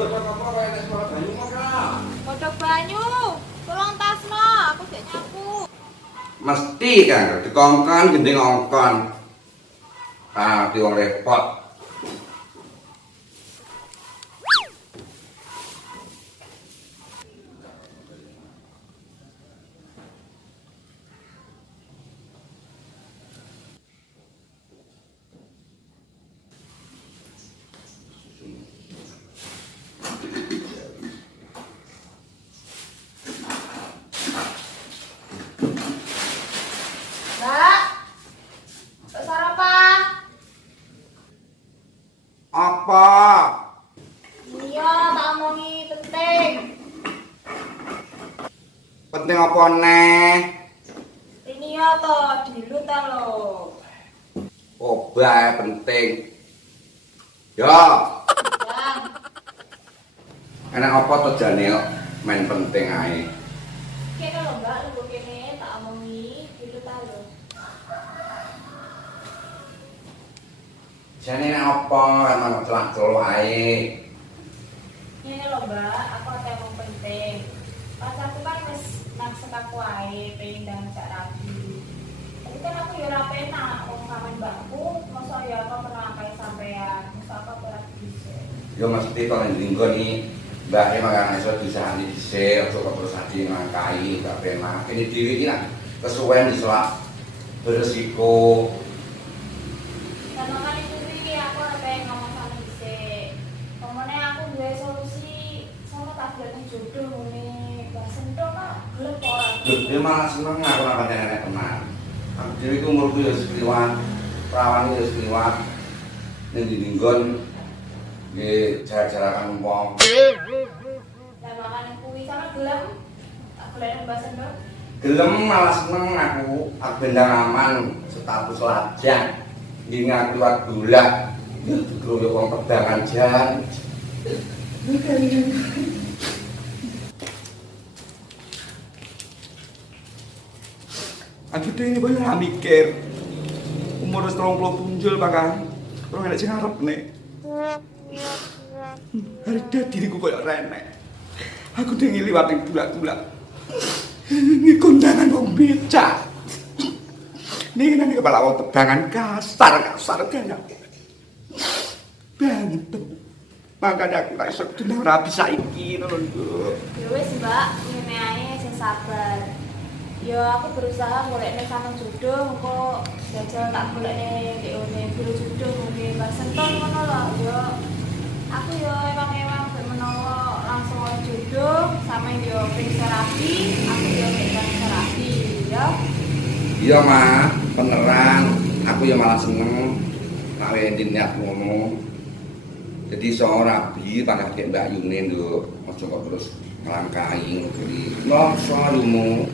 godhog apa wae nek suara banyu kok, Kak? Kodok banyu, tolong tasno, aku gak nyapu. Mesti kan dikongkon gendeng ngongkon. Ah, wong repot. Mbak, tak sarapan. Apa? Iya, tak omongi penting. Penting apa neh? Ini ya toh, dilu ta lo. Oh, bae penting. Yo, Bang, enak apa to jane kok main penting ae. kene lho Mbak, lu kene tak omongi, dilu ta lo. Jane enak apa emang celak-celok ae. Ini lho Mbak, aku ada yang penting. Pacarku kan wis nang sekaku ae, pengen dan cak rapi. Tapi kan aku ya ora penak, wong sampe mbakku, masa ya aku pernah kayak sampean, masa aku ora bisa. Yo mesti kok ndinggo ni mbake makan iso disahani dhisik, aja kok terus adi ngangkai, gak penak. Ini dhewe iki lah kesuwen iso beresiko. Sama kan itu iki aku ora pengen ngomong sama dhisik. Pokoknya aku duwe solusi, sama tak dadi jodoh ngene. Mbak Sento kok gelem ora? Dia malah seneng aku nang katene enek teman. Aku dhewe iku umurku ya sekliwat, perawan ya sekliwat. Ning dinggon nggih jarak-jarakan wong. Lah makane kuwi sama gelem. Tak golek Mbak Sento. Gelem malah seneng aku bendang aman status lajang. Nggih ngaku liwat dolak. Yo wong pedangan jan. Aku dhewe iki ora mikir. Umur wis 30 punjul Pak. Ora enek sing ngarepne. Harga diriku koyo renek. Aku dhewe liwat ning tulak-tulak. Ini kondangan wong becak. Nih nanti kepala wong tebangan kasar kaya. Bantu. Makanya aku ra iso dendang rapi saiki ngono lho. Ya wis Mbak, ngene ae sing sabar. Ya aku berusaha golekne sama jodoh, engko jajal tak golekne DOne biro jodoh mungkin Mbak Senton ngono lho. Ya aku ya emang ben menawa langsung oleh jodoh sama yo pengen terapi, aku yo pengen terapi ya. Iya, Mak, beneran. Aku ya malah seneng nek entin niat ngono. Jadi iso rabi tak kakek Mbak Yune lho, aja kok terus nglangkai ngene. Lho, soalmu.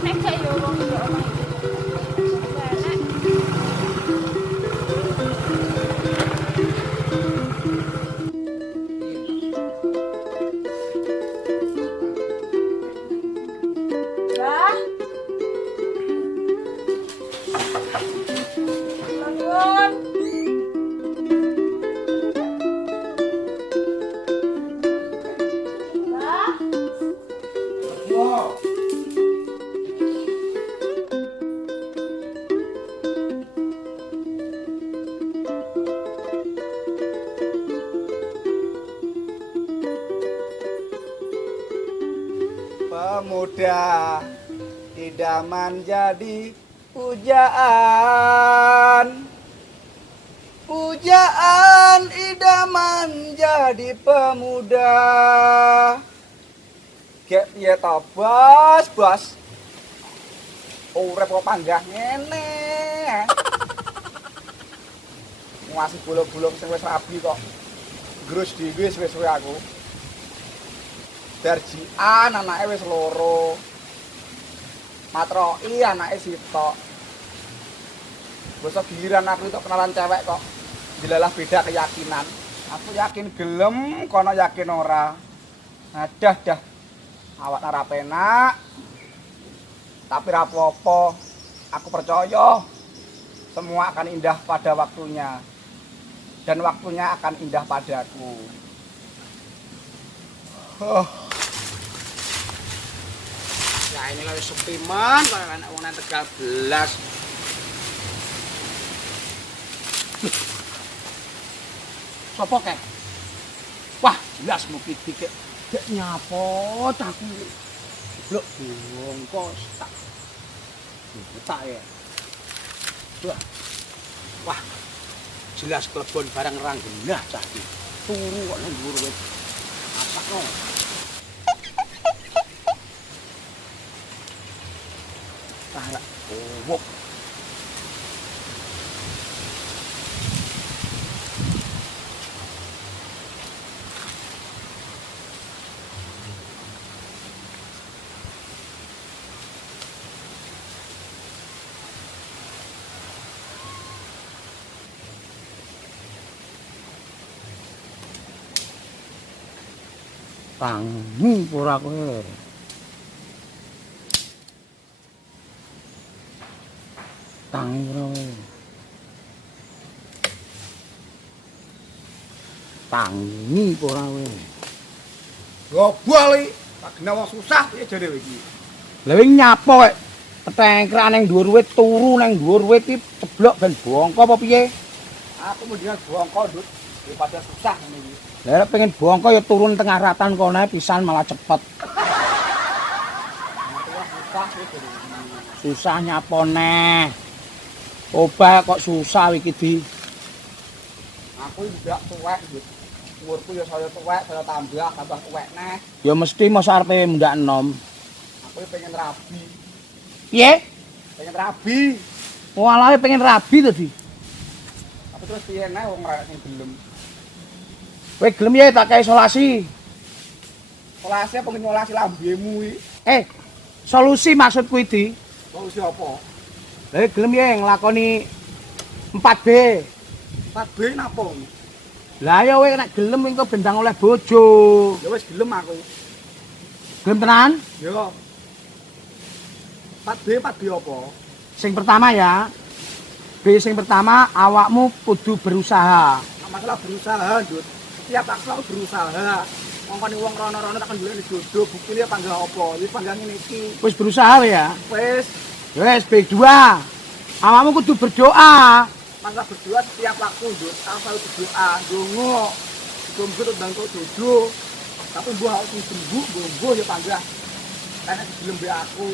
Nek gak yo wong yo omah iki. Bah. Nuwun. Bah. Yo. Pemuda idaman jadi pujaan, pujaan idaman jadi pemuda. Gek piye to, Bos? Bos. Urip kok panggah ngene. Masih bolong-bolong sing wis rabi kok. Grus dhewe suwe-suwe aku. Berjian anake wis loro. Matroi anake sitok. Besok giliran aku itu kenalan cewek kok. Jelalah beda keyakinan. Aku yakin gelem, kono yakin ora. Nah, dah. Awak ora penak. Tapi ra apa-apa. Aku percaya semua akan indah pada waktunya. Dan waktunya akan indah padaku. Ya ini lagi sepi man, kalau anak wong nang Tegal belas. Sopo kek? Wah, jelas mungkin dikit. Dek nyapot aku. Blok bongkos tak. Tak ya. Wah. Jelas klebon barang ranggenah cah iki. Turu kok nang dhuwur wit. Masakno. Tarak gowok. Tangi ora kowe. Tangi ora kowe. Tangi ora kowe. Gobol iki. Tak kena wong susah piye jare iki. Lha wing nyapa kek? Petengkran ning dhuwur wit turu ning dhuwur wit iki ceblok ben bongko apa piye? Aku mendingan bongko, Dut, daripada susah ngene iki. Lah pengen bongko ya turun tengah ratan kono pisan malah cepet. Susah nyapone. Obah kok susah iki di. Aku ndak tuwek, Dut. Umurku ya saya tuwek, saya tambah tuwek neh. Ya mesti masa arepe mundak enom. Aku pengen rabi. Piye? Pengen rabi. Walah pengen rabi to di. Tapi terus piye neh wong ra sing gelem. Kowe gelem ya tak kae isolasi. Isolasi apa nyolasi lambemu iki? Solusi maksudku iki. Solusi apa? Lah gelem ya nglakoni 4B. 4B napa? Lah ya kowe nek gelem engko bendang oleh bojo. Ya wis gelem aku. Gelem tenan? Ya. 4B apa? Sing pertama ya. B sing pertama awakmu kudu berusaha. Masalah berusaha, Dut. Setiap aku selalu berusaha. Ngongkoni wong rono-rono takkan golek jodoh, buktine panggah apa? Iki panggah ngene iki. Wis berusaha ya. Wis, Wis B2. Awakmu kudu berdoa. mangga berdoa setiap waktu, Dut. Aku selalu berdoa, ndonga. Muga-muga untuk bangko jodoh. Tapi mbuh aku sing sembuh, mbuh ya panggah. Karena gelem be aku.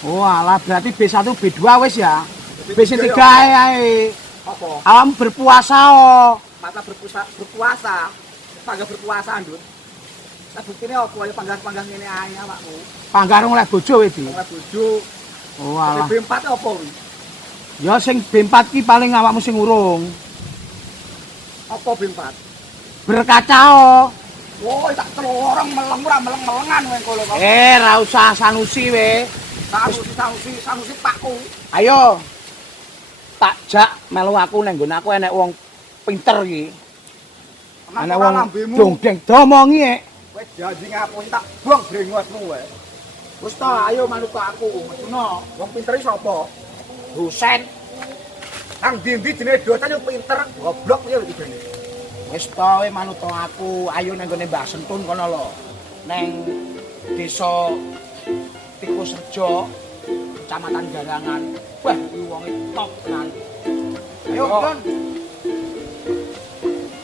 Oh alah berarti B1 B2 wis ya. B sing 3 ya. ae. Apa? Awakmu berpuasa oh. Mata berpuasa. Panggah berpuasa, Dut. Lah buktine apa ya panggah-panggah ngene ae awakmu. Panggar oleh bojo wis di. Ora bojo. Oh alah. B4 apa kuwi? Ya sing B4 ki paling awakmu sing urung. Apa B4? Berkaca oh. Woi, tak telorong meleng ora meleng-melengan kowe kono kok. Ra usah sanusi we. Sanusi pakku. Ayo. Tak jak melu aku nang nggon aku enek wong pinter iki. Enek wong dongdeng domongi e. Kowe janji ngaku tak buang brengosmu wae. Wis to, ayo manut aku. Metuno, wong pinter iki sapa? Dosen. Nang ndi-ndi jenenge dosen yo pinter, goblok piye iki bene. Wis to kowe manut aku. Ayo nang ngone Mbah Sentun kono lho. Neng desa Tikusrejo, Kecamatan Garangan. Wah, kuwi wonge top tenan. Ayo, Don.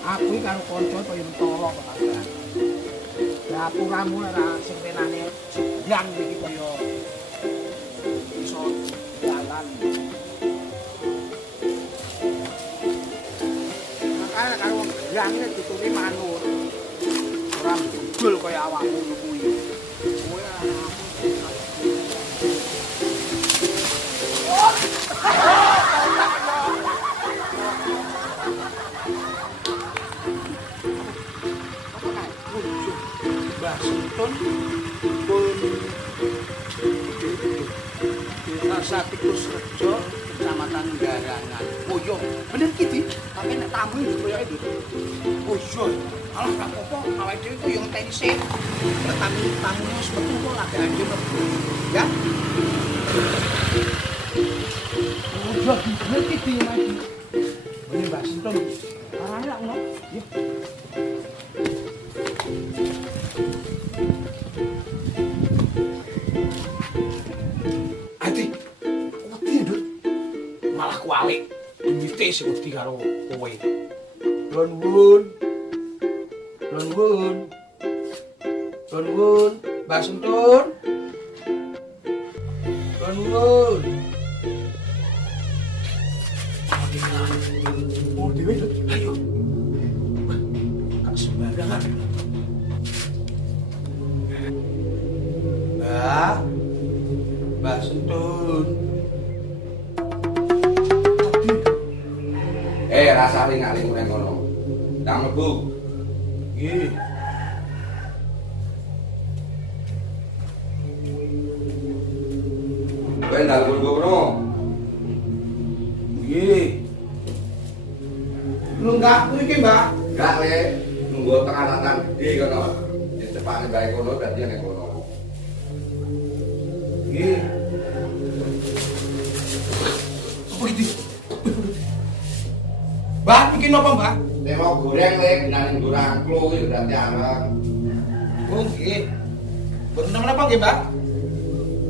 Aku iki karo kanca kaya mentolo kok kabeh. Dapuramu ora sing penane sedang iki kaya iso jalan. Makane karo wong yang iki dituri manut. Ora dul kaya awakmu kuwi. Kowe Mbah Sentun pun Desa Tikus Rejo, Kecamatan Garangan. Oh iya, bener iki, tapi nek tamu iki koyo itu. Oh iya, alah gak apa-apa, awake dhewe ku yo ngenteni sik. Nek tamu-tamu wis metu kok lagi anjir metu. Ya. Oh iya, bener iki lagi. Bener Mbah Sentun. Arane lak ngono. Ya. Malah kualik duwite sing wedi karo kowe. Nuwun. Nuwun, Mbah Sentun. Nuwun. Oh, dhewe ayo. Kak sembarangan. Mbah Sentun. Rasa ling-ling nang kono. Ndang mlebu. Nggih. Kowe ndang mlebu kono. Nggih. Lunggahku iki, Mbak. Enggak le, nunggu tengah-tengah gede kono. Dicepake bae kono dadi nek kono. Nggih. Apa iki? Mbak, iki napa, Mbak? Tewok goreng le, gunane goreng klo iki dadi arek. Oh, nggih. Mboten napa nggih, Mbak?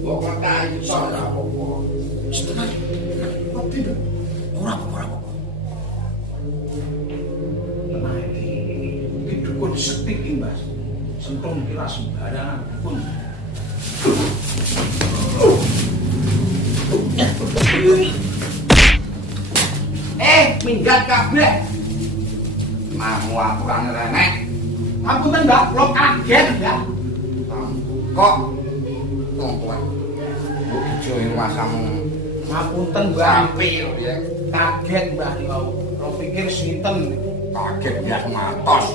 Kok kok iso ora apa-apa. Setengah. Ngerti, Mbak? Ora apa-apa. Tenang iki. Iki dukun setik iki, Mbak. Sentun iki ra sembarangan dukun. Minggat kabeh. Mamu aku ra ngerenek. Ngapunten, Mbak, kula kaget, Mbak. Kok kowe. Mbok ijo masamu Ngapunten, Mbak. sapi lho ya. Kaget, Mbak niku. Kula pikir sinten. Kaget ya matos.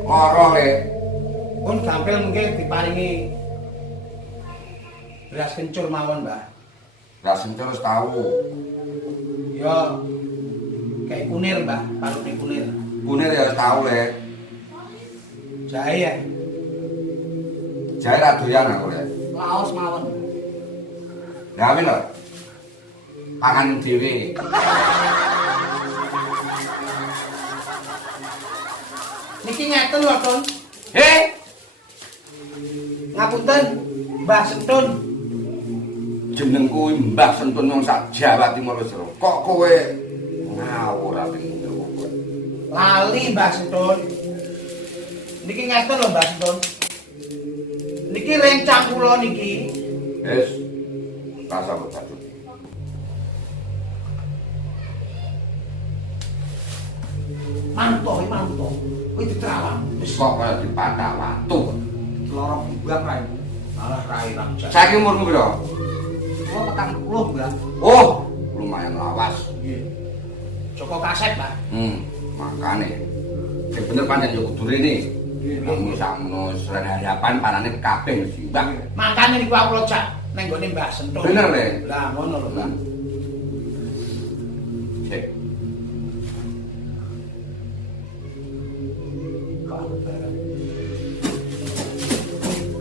Lara le. Pun gampil mungkin diparingi beras kencur mawon, Mbak. Ras sentur wis tau. Ya kayak kunir, Mbak, parute kunir. Kunir ya wis tau le. Jahe ya. Jahe ra doyan aku le. Laos mawon. Gawe lho. Pangan dhewe. Niki ngeten lho, Ton. Ngapunten, Mbah Sentun. Jenengku Mbah Sentun wong sak Jawa Timur wis. Kok kowe ngawur ati ngono. Lali, Mbah Sentun. Niki ngeten lho, Mbah Sentun. Niki rencang kula niki. Wis. Rasa betul. Manto. Kuwi diterawang. Wis kok kaya dipatah watu. Lorong buak ra iku. Malah rai raja. Saiki umurmu piro? Kula 40, Mbak. Oh, lumayan lawas. Nggih. Joko kaset, Mbak. Makane. Sing bener pancen yo kudu rene. Lamun sakmono srene harapan panane kabeh mesti mbak. Makane niku aku lojak nang gone Mbah Sentun. Bener, Le. Lah ngono lho, Mbak. Cek.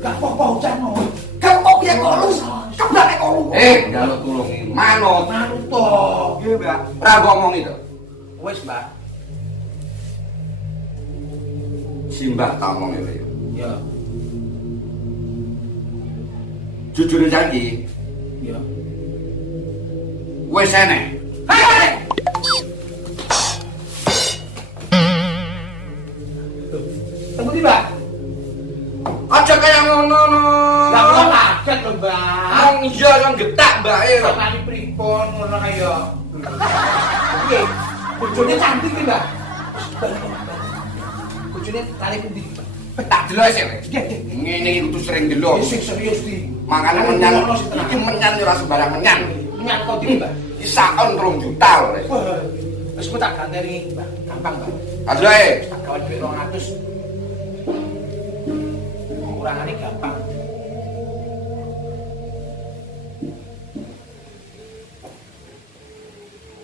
Gak apa-apa ucapno. Gak apa ya kok lu. Keblane kok lu. Njaluk tulungi manut. Manut to. Nggih, Mbak. Ora ngomong itu. Wis, Mbak. Simbah tak ngomong itu. Ya. Jujur saiki, Ya. wis enek. Hei! Tunggu di, Mbak. Aja kaya ngono no. Lah kula kaget lho, Mbak. Wong iya kan getak mbake lho. Sampeyan pripun ngono kaya. Piye? Bojone cantik iki, Mbak. Bojone kali pundi? Tak delok sik. Nggih, nggih. Ngene iki kudu sering delok. Sing serius iki. Mangane menyan. Iki menyan ora sembarang menyan. Menyan kok iki, Mbak. Iki sakon 3 juta lho. Rek. Wah, wis ku tak ganteni, Mbak. Gampang, Mbak. Aja ae. Tak gawe dhuwit 200. kurangane gampang.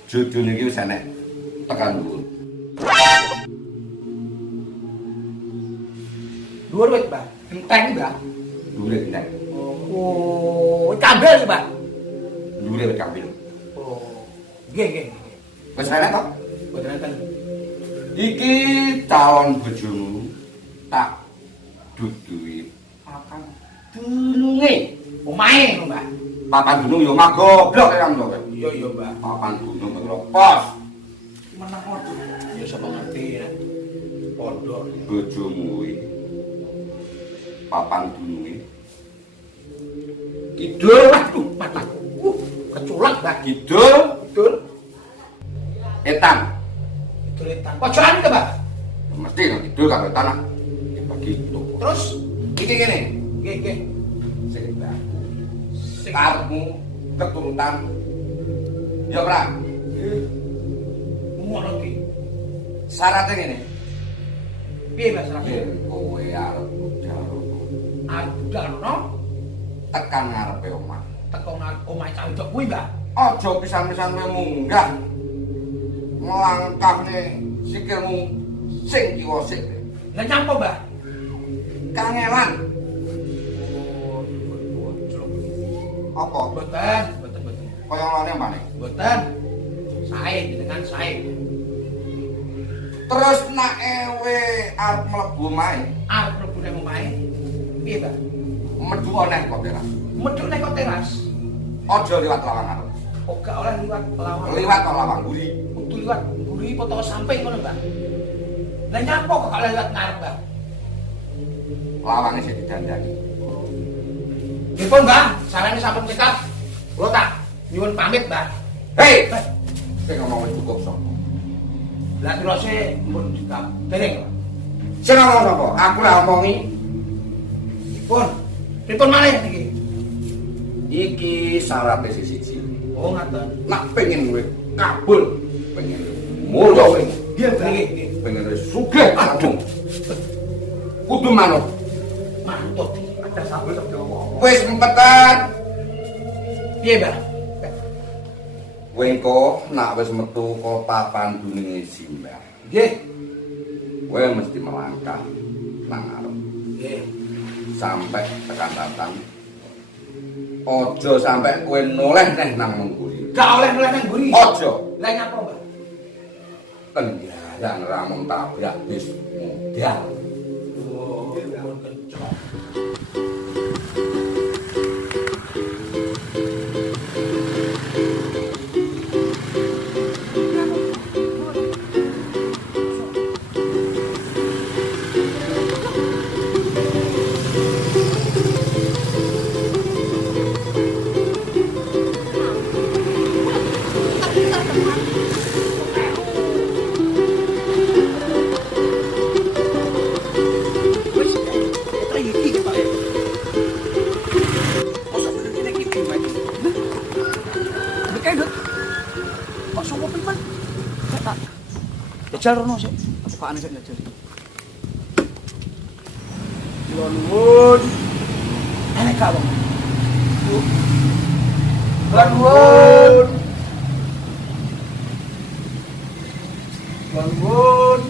Judul iki wis enek tekan dhuwur. Dhuwur wit, Mbak. Genteng, Mbak. Dhuwure enek. Oh, kabel iki, Mbak. Dhuwure wis kabel. Oh. Nggih. Wis enek to? Boten enten. Iki calon bojomu tak duduhi papan dununge. Omahe lho, Mbak. Papan dunung yo mah goblok yang to. Iya, Mbak. Papan dunung karo pos. Menang waduh. Ya sapa ngerti ya. Pondok. Bojomu iki papan dununge kidul, Waduh, patah. Keculak, Mbak. kidul, Betul. etan. Tulitan. Pojokan ke, Mbak? Mesti kan kidul karo etan ah. Begitu. Terus Iki ngene, nggih. sing Sing karepmu keturutan ya ora. ngono iki. Syaratnya ngene. Piye, Mas Rafi? Yen kowe arep jaro Arep budal no? tekan ngarepe omah. Teko omahe cah wedok kuwi, Mbak. Aja pisan-pisan kowe munggah. Melangkahne sikilmu sing kiwa sik. Lah nyapa, Mbak? Kangelan. Apa? Boten. Kaya ngene mbane. Boten. Sae jenengan sae. Terus nek ewe arep mlebu omahe, Arep mlebu nang omahe. Piye, Mbak? medhu neh kok teras. Medhuk nek kok teras. Aja liwat lawang arep. Oh, gak oleh liwat lawang. Liwat kok lawang mburi. Kudu liwat mburi foto samping ngono, Mbak. Lah nyapa kok gak liwat ngarep, Mbak? Lawange sing didandani. Dipun, Mbak, sarane sampun cekap. Kula tak nyuwun pamit, Mbak. Hei, sing ngomong wis cukup sapa? Lah terus pun cekap. Dereng, Pak. Sing ngomong sapa? Aku ora omongi. Dipun malih niki. Iki syaratnya siji. Oh, ngaten. Nak pengen kowe kabul, pengen mulya kowe, Nggih, nggih. pengen kowe sugih aduh. Kudu manut. Mantap. Ada sabun tak diomong. Wis empetan. Piye, Mbak? Kowe engko nak wis metu ka papan dununge simbah. Nggih. Kowe mesti melangkah nang arep Nggih. sampai tekan tatang. Aja sampai kowe noleh neh nang mengguri. Gak oleh nang mburi. Aja. Lah nyapa, Mbak? Kendaraan ramong tabrak bis modal. Oh, pun kencok. Jajal rono sik. Apaan sik jajal. Nuwun. Enek gak wong? Nuwun. Nuwun.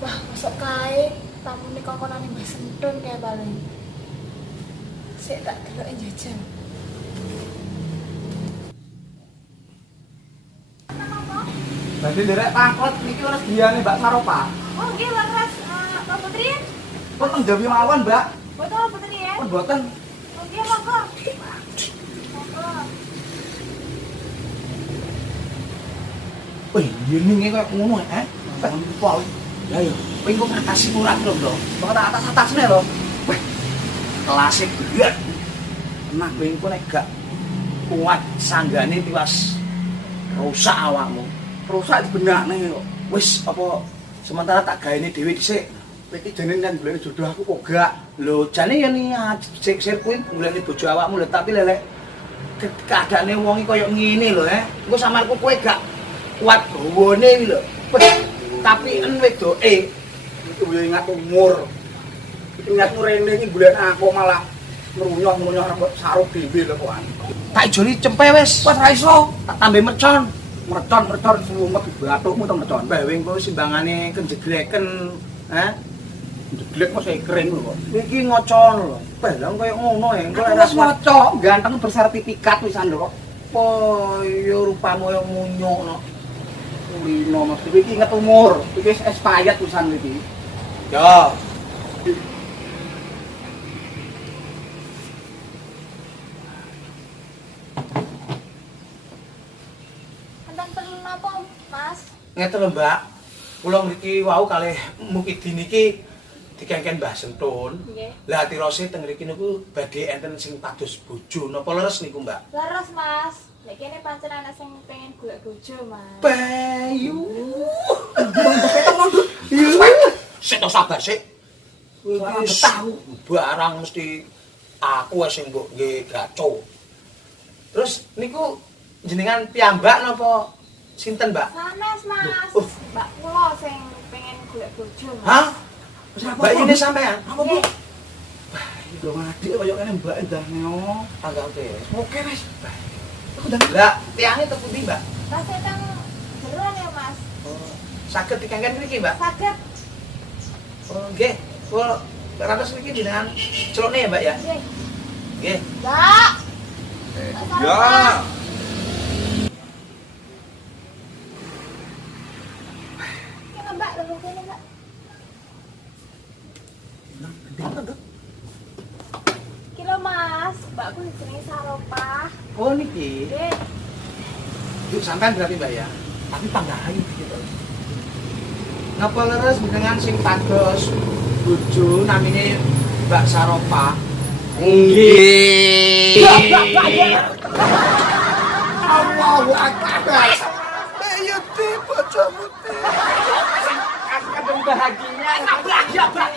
Wah, masuk kae tamune kokonane Mbah Sentun kae paling. Sik tak deloki jajal. Dadi nderek pangkot niki leres diane Mbak Saropa. Oh, nggih leres Mbak Putri. Pun tenggawi mawon, Mbak. Foto Mbak Putri ya. Pun boten. Oh, nggih monggo. Monggo. Wih, yenenge kok ngono Pol. Ya yo, kowe engko ngatasi murah lho, Bro. Kok tak atas-atasne lho. Wih, kelasé berat. Tenang kowe engko nek gak kuat sanggane tiwas rusak awakmu. Rusak dibenakne kok. Wis apa sementara tak gaene dhewe dhisik. Kowe iki jane nang golek jodoh aku kok gak. Lho, jane ya sik kuwi golek bojo awakmu lho, tapi lelek keadaane wong iki koyo ngene lho, Engko samarku kowe gak kuat gawane iki lho. Wis, tapi en wedoke Itu yo ingat umur. Iki niatmu rene iki golek aku malah ngrunyoh-ngrunyoh rambut sarung dhewe lho kok. Tak ijoli cempe wis. Wes ra iso. Tak tambah mercon. Mercon slumet bathukmu to mercon. Mbah wing kok simbangane kenjegleken, Jeglek kok saya kering lho kok. Iki ngocon lho. Bah, lah koyo ngono ya. Engko Aku wis maca, ganteng bersertifikat wisan lho kok. apa ya rupamu yang munyuk no. Kulino Mas, iki inget umur. Iki wis expired wisan iki. Ya. Enten perlu napa, Mas? Ngeten lho, Mbak. Kula mriki wau kalih Mukidin iki dikengken Mbah Sentun. Nggih. Lah tirose teng mriki niku badhe enten sing pados bojo napa leres niku, Mbak? Leres, Mas. Nek kene pancen ana sing pengen golek bojo, Mas. Bayu. Sik to sabar sik. Ora Wis tahu. barang mesti aku sing mbok nggih gaco. Terus niku jenengan piyambak napa sinten, Mbak? Sanes, Mas. Loh, Mbak kula sing pengen golek bojo, Mas. Hah? Wis apa? Mbak ini sampean? Apa, Bu? Yo ngadik koyo kene mbak endah neo. Tanggal te. Oke wis. Aku udah Lah, tiange teng pundi, Mbak? Mas teng jeroan ya, Mas. Oh, saged dikengken mriki, Mbak? Saged. Oh, nggih. Kula ratus mriki jenengan celone ya, Mbak ya? Nggih. Nggih. Mbak. Ya. Kene Mbak, lho kene, Mbak. Kilo Mas, mbakku jenenge Saropa. Oh, niki. Nggih. Yuk sampean berarti, Mbak ya? Tapi panggahi gitu. Napa leres dengan sing pados bojo namine Mbak Saropa? Nggih. Allahu Akbar. Ayo ti bojomu ti. Kadang bahagia. Bahagia, Mbak.